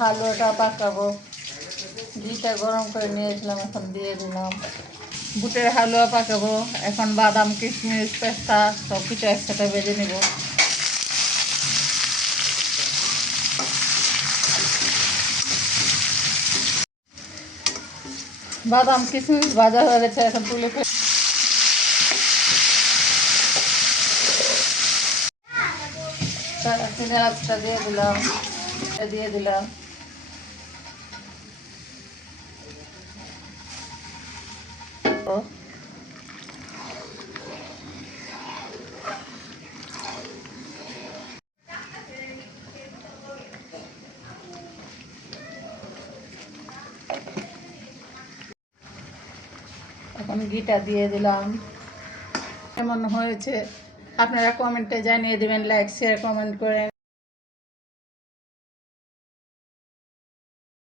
হালুয়াটা পাকাবো। ঘিটা গরম করে নিয়েছিলাম, এখন দিয়ে দিলাম। বুটের হালুয়া পাকাবো। এখন বাদাম, কিশমিশ, পেস্তা সব কিছু একসাথে ভেজে নেব। বাদাম কিশমিশ ভাজা হয়ে গেছে, এখন তুলে চিনাচটা দিয়ে দিলাম, দিয়ে দিলাম। এখন ঘিটা দিয়ে দিলাম। কেমন হয়েছে আপনারা কমেন্টে জানিয়ে দেবেন, লাইক শেয়ার কমেন্ট করে।